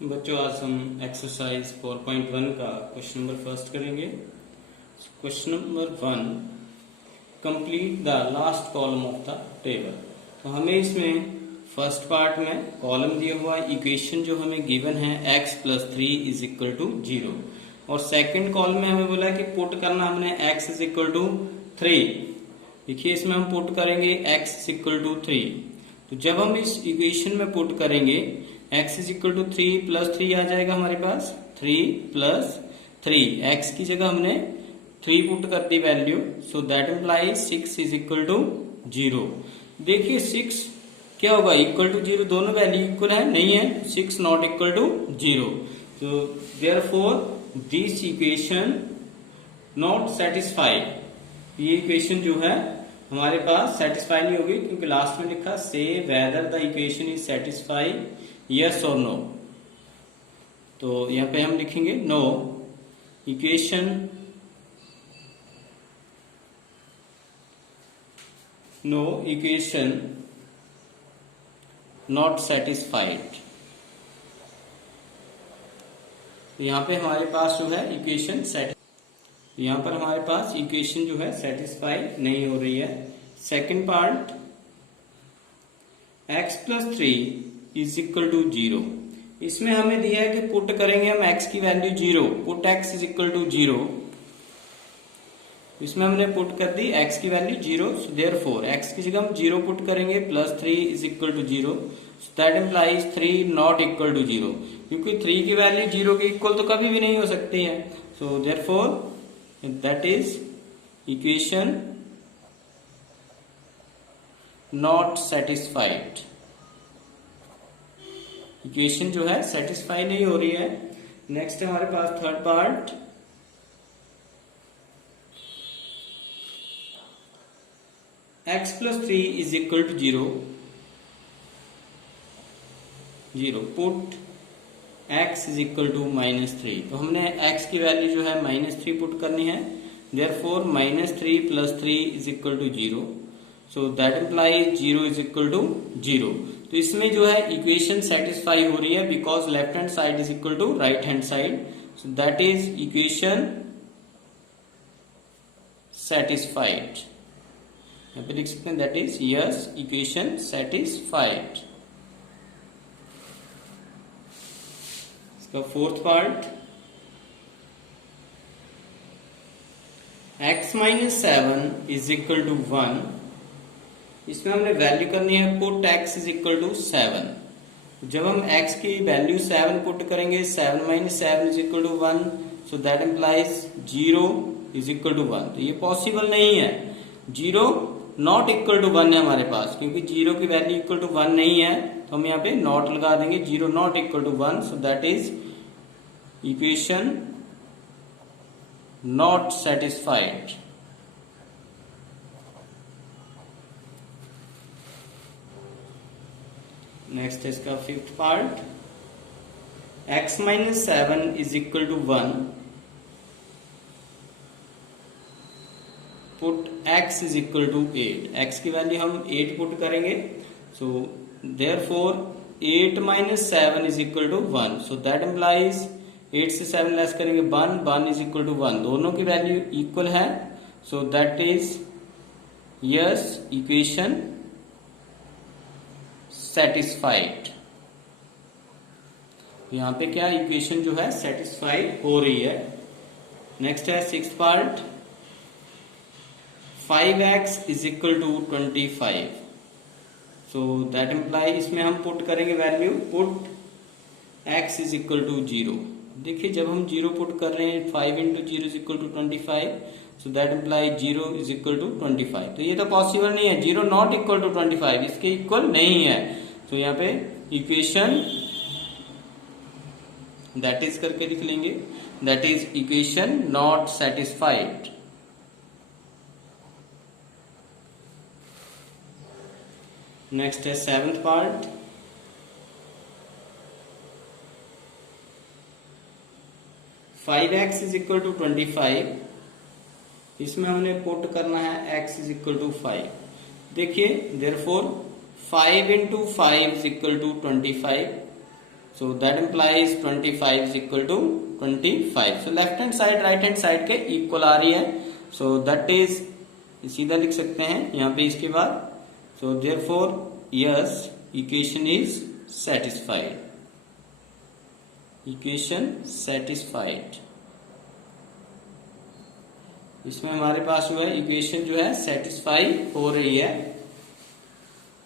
बच्चों आज हम एक्सरसाइज 4.1 का क्वेश्चन नंबर फर्स्ट करेंगे। Question number 1, complete the last column of the table. तो हमें इसमें फर्स्ट पार्ट में कॉलम दिया हुआ इक्वेशन जो हमें गिवन है x + 3 = 0 और सेकंड कॉलम में हमें बोला है कि पुट करना हमने x = 3। देखिए इसमें हम पुट करेंगे x = 3। तो जब हम इस इक्वेशन में पुट करेंगे x = 3 + 3 आ जाएगा हमारे पास 3 + 3। x की जगह हमने 3 पुट कर दी वैल्यू, सो दैट इम्प्लाइज 6 = 0। देखिए 6 क्या होगा, इक्वल टू 0, दोनों वैल्यू इक्वल है, नहीं है, 6 नॉट इक्वल टू 0। तो therefore this equation not satisfied. ये इक्वेशन जो है हमारे पास सेटिस्फाई नहीं होगी, क्योंकि लास्ट में लिखा से whether the equation is satisfy yes और नो। तो यहां पे हम लिखेंगे नो इक्वेशन नॉट सेटिस्फाइड। यहां पे हमारे पास जो है इक्वेशन यहां पर हमारे पास इक्वेशन जो है सेटिस्फाई नहीं हो रही है। Second part x + 3 = 0। इसमें हमें दिया है कि पुट करेंगे हम x की वैल्यू 0, पुट x = 0। इसमें हमने पुट कर दी x की वैल्यू 0, सो देयरफॉर x की जगह हम 0 पुट करेंगे +3 = 0, so that implies 3 not equal to 0, क्योंकि 3 की वैल्यू 0 के इक्वल तो कभी भी नहीं हो सकती है। So therefore that is equation not satisfied. Equation जो है सेटिस्फाई नहीं हो रही है। नेक्स्ट है हमारे पास third part, x + 3 = 0, put x = -3। तो हमने x की वैल्यू जो है -3 पुट करनी है, देयरफॉर -3 + 3 = 0, सो दैट इम्प्लाइज 0 = 0। तो इसमें जो है इक्वेशन सेटिस्फाई हो रही है, because left hand side is equal to right hand side, so that is equation satisfied. यहाँ पे लिख सकते हैं that is yes equation satisfied. इसका फोर्थ पार्ट x - 7 = 1। इसमें हमने वैल्यू करनी है पुट x = 7। जब हम x की वैल्यू 7 पुट करेंगे 7 - 7 = 1, सो दैट इम्प्लाइज 0 = 1। तो ये पॉसिबल नहीं है, 0 नॉट इक्वल टू 1 है हमारे पास, क्योंकि 0 की वैल्यू इक्वल टू 1 नहीं है, तो हम यहाँ पे नॉट लगा देंगे, 0 not equal to 1, so that is equation not satisfied. Next है इसका fifth part, x - 7 = 1, put x = 8। x की वैल्यू हम 8 पुट करेंगे, so therefore 8 - 7 = 1, so that implies 8 से 7 लेस करेंगे 1 = 1, दोनों की वैल्यू इक्वल है, सो that is yes equation satisfied. यहां पे क्या इक्वेशन जो है सेटिस्फाइड हो रही है। नेक्स्ट है sixth part, 5x = 25, so that imply इसमें हम पुट करेंगे वैल्यू, पुट x = 0। देखिए जब हम 0 पुट कर रहे हैं 5 × 0 = 25, सो दैट इम्प्लाई 0 = 25। तो ये तो पॉसिबल नहीं है, 0 नॉट इक्वल टू 25, इसके इक्वल नहीं है। तो यहाँ पे इक्वेशन दैट इज करके लिख लेंगे, that is equation not satisfied. Next है सेवंथ पार्ट, x = 25। इसमें हमने पुट करना है x = 5। देखिए therefore 5 × 5 = 25, So that implies 25 is equal to 25. So left hand side right hand side के इक्वल आ रही है. So that is सीधा लिख सकते हैं यहाँ पे इसके बाद. So therefore yes, equation is satisfied. Equation satisfied. इसमें हमारे पास जो है इक्वेशन जो है सेटिस्फाई हो रही है.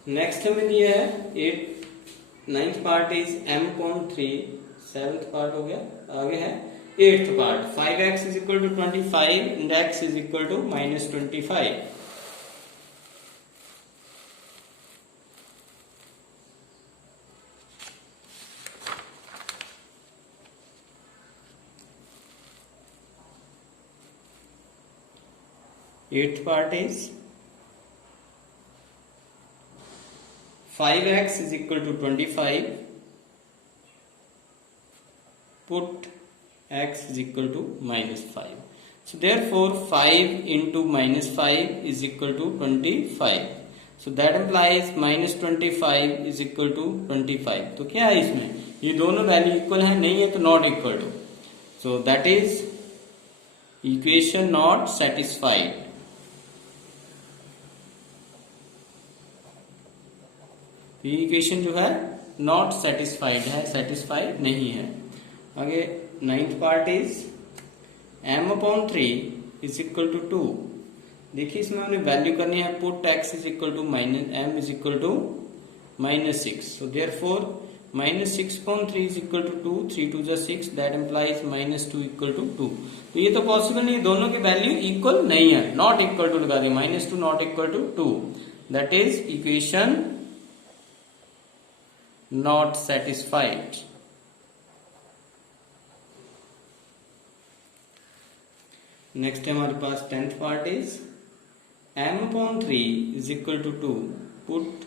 नेक्स्ट हमें दिया है 9th part is m/3. 7th part हो गया. आगे है 8th part. 5x is equal to 25 and x is equal to -25. Eighth part is 5x is equal to 25. Put x is equal to -5. So therefore 5 into -5 is equal to 25. So that implies -25 is equal to 25. तो क्या है इसमें? ये दोनों value equal है, नहीं है तो not equal to. So that is equation not satisfied. ये इक्वेशन जो है नॉट सेटिस्फाइड है, सेटिस्फाइड नहीं है. आगे 9th part is m/3 is equal to 2. देखिए इसमें हमने वैल्यू करनी है. Put x is equal to m is equal to -6. So therefore -6/3 is equal to 2. 3 2 6. That implies -2 equal to 2. तो ये तो पॉसिबल नहीं, दोनों की वैल्यू इक्वल नहीं है. नॉट इक्वल टू लगा दिया. -2 not equal to 2. That is equation not satisfied. Next है हमारे पास 10th part is m/3 is equal to 2. Put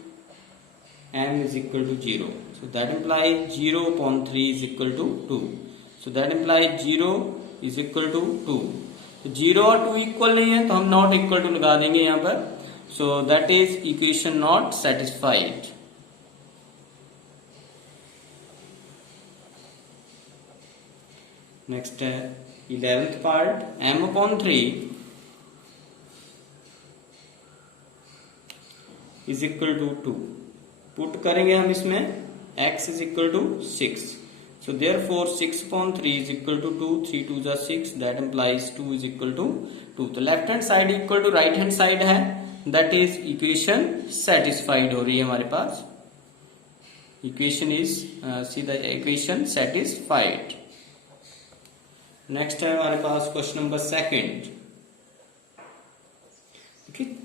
m is equal to 0. So that implies 0/3 is equal to 2. So that implies 0 is equal to 2. तो 0 और 2 equal नहीं है तो हम not equal to लगा देंगे यहाँ पर. So that is equation not satisfied. Next है 11th part m/3 is equal to 2. Put करेंगे हम इसमें x is equal to 6. So therefore 6/3 is equal to 2. 3 2 6. That implies 2 is equal to 2. तो left hand side equal to right hand side है. That is equation satisfied हो रही है हमारे पास. इक्वेशन इज सीधा इक्वेशन सेटिस्फाइड. नेक्स्ट है हमारे पास question number 2.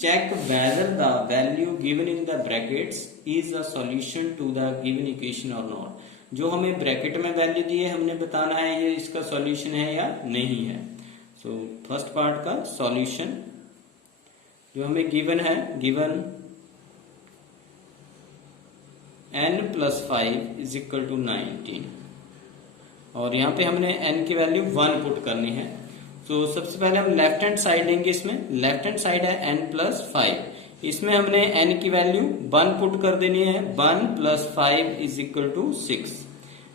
Check whether the value given in the brackets is a solution to the given equation और नॉट. जो हमें ब्रैकेट में वैल्यू दी है हमने बताना है ये इसका सॉल्यूशन है या नहीं है. सो फर्स्ट पार्ट का सॉल्यूशन जो हमें गिवन है, given n+5 is equal to 19 और यहाँ पे हमने n की वैल्यू 1 पुट करनी है. तो सबसे पहले हम लेफ्ट हैंड साइड लेंगे. इसमें लेफ्ट हैंड साइड है n+5. इसमें हमने n की वैल्यू 1 पुट कर देनी है. 1 + 5 is equal to 6.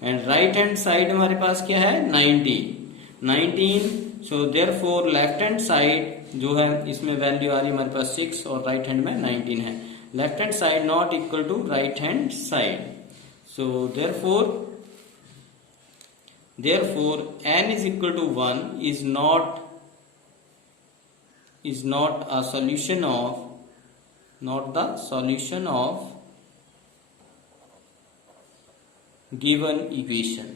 And right hand side हमारे पास क्या है 19. So therefore left hand side जो है इसमें वैल्यू आ रही है हमारे पास 6 और राइट हैंड में 19 है. Left hand side not equal to right hand side. So therefore n is equal to 1 is not a solution of, not the solution of given equation.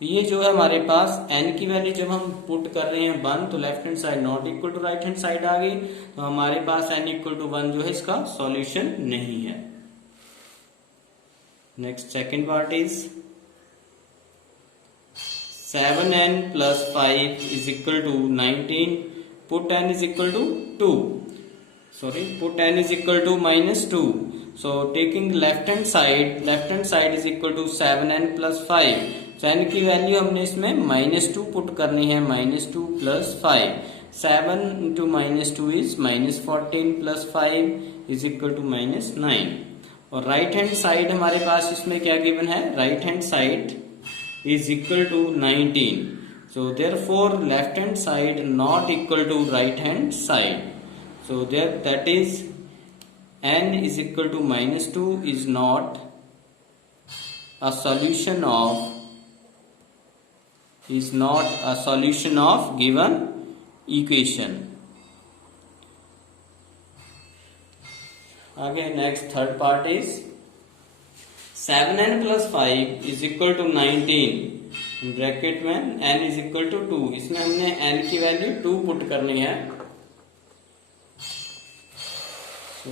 ये जो है हमारे पास n की वैल्यू जब हम पुट कर रहे हैं 1 तो left hand side not equal to right hand side आ गई. तो हमारे पास n इक्वल टू 1 जो है इसका सॉल्यूशन नहीं है. Next second part is 7n + 5 is equal to 19. Put n is equal to 2. Sorry, put n is equal to -2. So taking left hand side is equal to 7n + 5. So n की value हमने इसमें -2 put करनी है. -2 + 5. 7 into -2 is -14 + 5 is equal to -9. और right hand side हमारे पास इसमें क्या given है, right hand side is equal to 19. So therefore left hand side not equal to right hand side. So that is n is equal to -2 is not a solution of given equation. आगे next third part is 7n + 5 is equal to 19 bracket में n is equal to 2. इसमें हमने n की value 2 put करनी है. So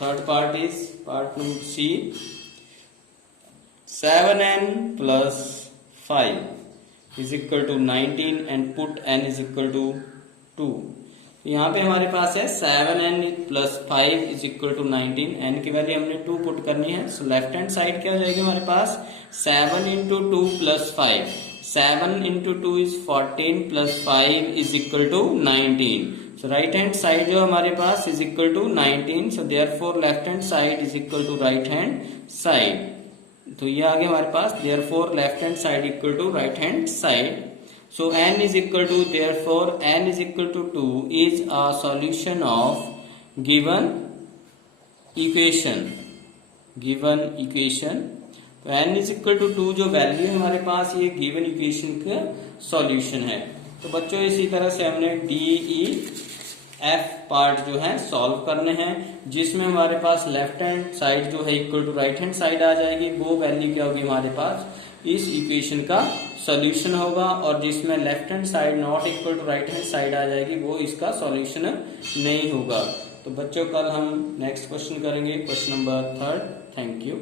third part is part number C. 7n + 5 is equal to 19 and put n is equal to 2. यहाँ पे हमारे पास है 7n + 5 is equal to 19. n की वैल्यू हमने 2 पुट करनी है. सो लेफ्ट हैंड साइड क्या हो जाएगी हमारे पास 7 × 2 + 5. 7 × 2 is 14 + 5 is equal to 19. So right hand side जो हमारे पास is equal to 19. So therefore left hand side is equal to right hand side. तो ये आगे हमारे पास therefore left hand side equal to right hand side. So n is equal to, therefore n is equal to 2 is a solution of given equation. तो n is equal to 2 जो value है हमारे पास ये गिवन इक्वेशन का solution है. तो बच्चों इसी तरह से हमने D, E, F पार्ट जो है सॉल्व करने हैं, जिसमें हमारे पास लेफ्ट हैंड साइड जो है equal to right hand side आ जाएगी. वो वैल्यू क्या होगी हमारे पास इस इक्वेशन का सॉल्यूशन होगा, और जिसमें left hand side not equal to right hand side आ जाएगी वो इसका सॉल्यूशन नहीं होगा. तो बच्चों कल हम नेक्स्ट क्वेश्चन करेंगे, क्वेश्चन नंबर 3. Thank you.